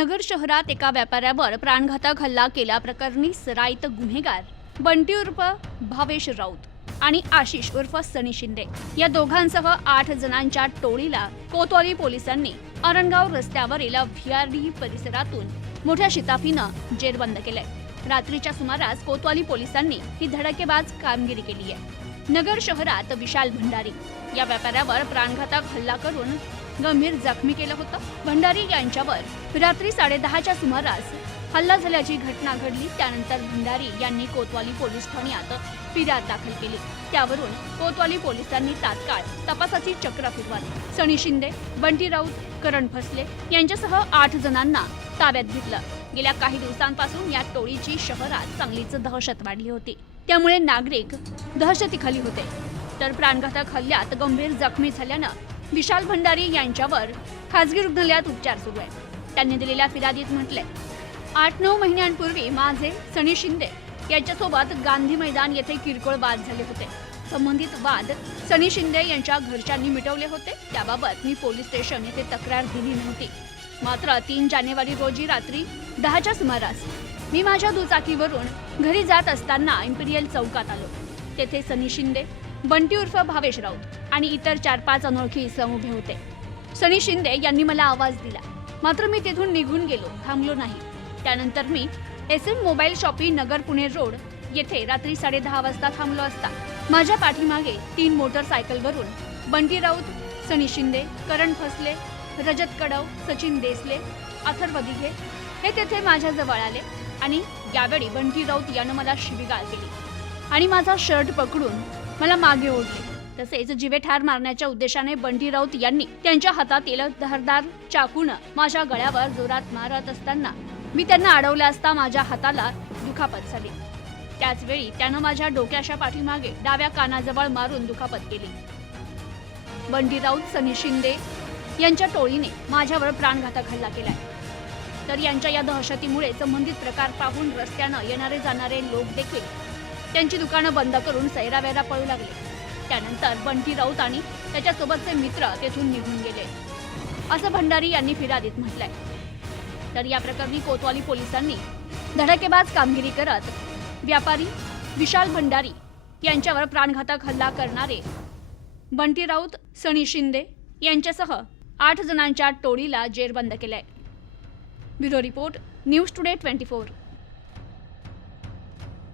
नगर शहरात एका व्यापाऱ्यावर प्राणघातक हल्ला केल्याप्रकरणी सराईत गुन्हेगार बंटी उर्फ भावेश राऊत आणि आशिष उर्फ सनी शिंदे या दोघांसह 8 जणांच्या टोळीला कोतवाली पोलिसांनी अरणगाव रस्त्यावरील VRD परिसरातून मोठ्या शिताफीनं जेरबंद केलंय। रात्रीच्या सुमारास कोतवाली पोलिसांनी ही धडकेबाज कामगिरी केली आहे। नगर शहरात विशाल भंडारी या व्यापाऱ्यावर प्राणघातक हल्ला करून गंभीर जखमी केलं होतं। भंडारी यांच्यावर रात्री 10:30च्या सुमारास हल्ला झाल्याची घटना घडली। त्यानंतर भंडारी यांनी कोतवाली पोलीस ठाण्यात फिर्याद दाखल केली। त्यावरून कोतवाली पोलिसांनी तात्काळ तपासाची चक्र फिरवली। सनी शिंदे, बंटी राऊत, करण फसले यांच्यासह 8 जणांना ताब्यात घेतलं। गेल्या काही दिवसांपासून या टोळीची शहरात चांगलीच दहशत वाढली होती, त्यामुळे नागरिक दहशतीखाली होते। तर प्राणघातक हल्ल्यात गंभीर जखमी झाल्यानं विशाल भंडारी यांच्यावर खासगी रुग्णालयात उपचार सुरू आहेत। त्यांनी दिलेल्या फिर्यादीत म्हटले, 8-9 महिन्यांपूर्वी माझे सनी शिंदे यांच्यासोबत गांधी मैदान येथे किरकोळ वाद झाले होते। संबंधित वाद सनी शिंदे यांच्या घरच्यांनी मिटवले होते। त्याबाबत मी पोलीस स्टेशन येथे तक्रार दिली नव्हती। मात्र 3 जानेवारी रोजी रात्री 10च्या सुमारास मी माझ्या दुचाकीवरून घरी जात असताना इम्पिरियल चौकात आलो। तेथे सनी शिंदे, बंटी उर्फ भावेश राऊत आणि इतर 4-5 अनोळखी इसम उभे होते। सनी शिंदे यांनी मला आवाज दिला, मात्र मी तेथून निघून गेलो, थांबलो नाही। त्यानंतर मी SM mobile shoppe Nagar Pune road येथे रात्री 10:30 वाजता थांबलो असता माझ्या पाठीमागे 3 मोटरसायकलवरून बंटी राऊत, सनी शिंदे, करण फसले, रजत कडव, सचिन देसले, अथर्व दिघे हे तेथे माझ्या जवळ आले आणि यावेळी बंटी राऊत यानं मला शिवीगाळ केली आणि माझा शर्ट पकडून मला मागे ओढले। तसेच जीवे ठार मारण्याच्या उद्देशाने बंटी राऊत यांनी त्यांच्या हातातील धारदार चाकून माझ्या गळ्यावर जोरात मारत असताना मी त्यांना अडवले असता माझ्या हाताला दुखापत झाली। त्याच वेळी त्यानं माझ्या डोक्याच्या पाठीमागे डाव्या कानाजवळ मारून दुखापत केली। बंटी राऊत, सनी शिंदे यांच्या टोळीने माझ्यावर प्राणघातक हल्ला केलाय। तर यांच्या या दहशतीमुळे संबंधित प्रकार पाहून रस्त्यानं येणारे जाणारे लोक देखील त्यांची दुकानं बंद करून सैरावैरा पळू लागले। त्यानंतर बंटी राऊत आणि त्याच्यासोबतचे मित्र तेथून निघून गेले, असं भंडारी यांनी फिर्यादीत म्हटलंय। तर या प्रकरणी कोतवाली पोलिसांनी धडकेबाज कामगिरी करत व्यापारी विशाल भंडारी यांच्यावर प्राणघातक हल्ला करणारे बंटी राऊत, सनी शिंदे यांच्यासह 8 जणांच्या टोळीला जेरबंद केलंय। Bureau report, news today 24।